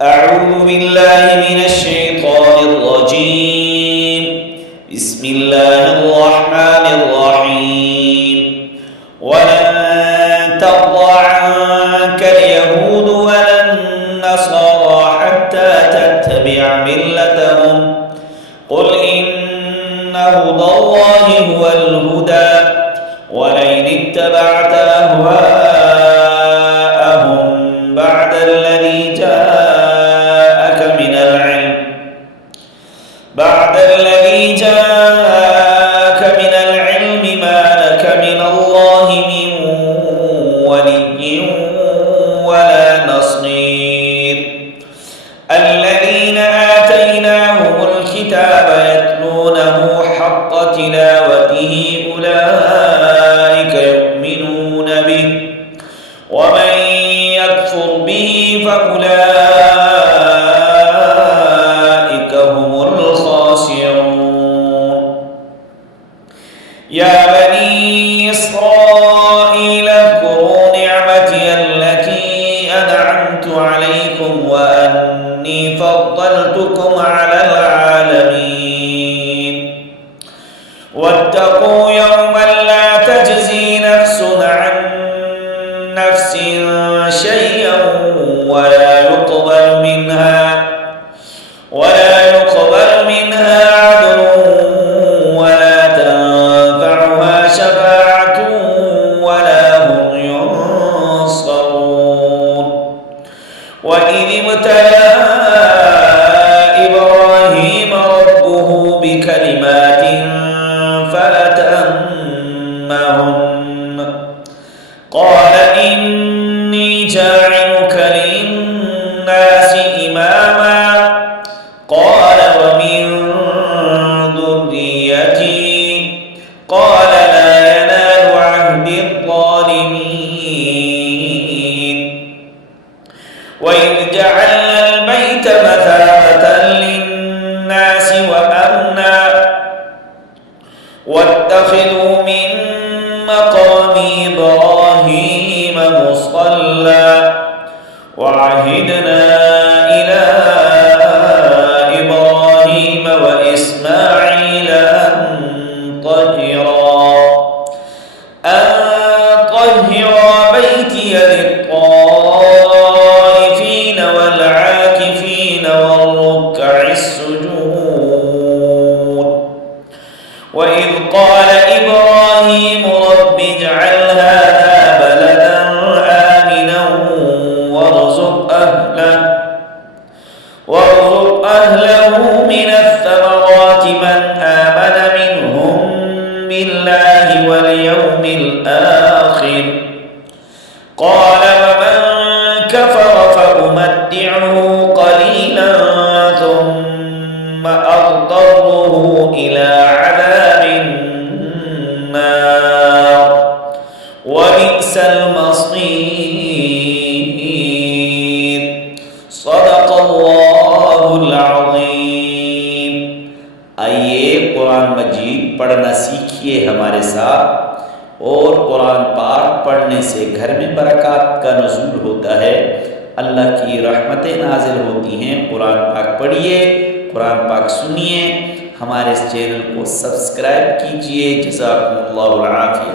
أعوذ بالله من الشيطان الرجيم بسم الله الرحمن الرحيم ولن ترضى عنك اليهود ولا النصارى حتى تتبع ملتهم قل إن هدى الله هو الهدى ولئن اتبعت أهواءهم بعد الذي جاءك من العلم ما لك من الله من ولي ولا نصير الذين آتيناهم الكتاب يتلونه حق تلاوته أولئك يؤمنون به ومن يكفر به فأولئك هم الخاسرون يا بني إسرائيل اذكروا نعمتي التي أنعمت عليكم وأني فضلتكم على العالمين واتقوا يوما لا تجزي نفس عن نفس شيئا ولا يقبل منها عدل ولا تنفعها شفاعة ولا هم ينصرون وإذ ابتلى إبراهيم ربه بكلمات فأتمهن قال إني جاعلك للناس إماما قال ومن ذريتي قال لا ينال عهد الظالمين وإذ جعلنا البيت مثابة للناس وأمنا واتخذوا من مقام إبراهيم مصلى وعهدنا إلى إبراهيم وإسماعيل أن طهرا بيتي للطائفين والعاكفين والركع السجود وإذ قال إبراهيم رب اجعل هذا بلدا آمنا وارزق أهله من الثمرات من آمن منهم بالله واليوم الآخر قال ومن كفر فأمتعه قليلا ثم أضطره إلى عذاب النار وبئس المصير صدق الله العظيم। आइए कुरान मजीद पढ़ना सीखिए हमारे साथ और कुरान पाक पढ़ने से घर में बरकत का नुज़ूल होता है, अल्लाह की रहमतें नाजिल होती हैं। कुरान पाक पढ़िए, कुरान पाक सुनिए, हमारे इस चैनल को सब्सक्राइब कीजिए। जज़ाकुमुल्लाहुल आफ़िया।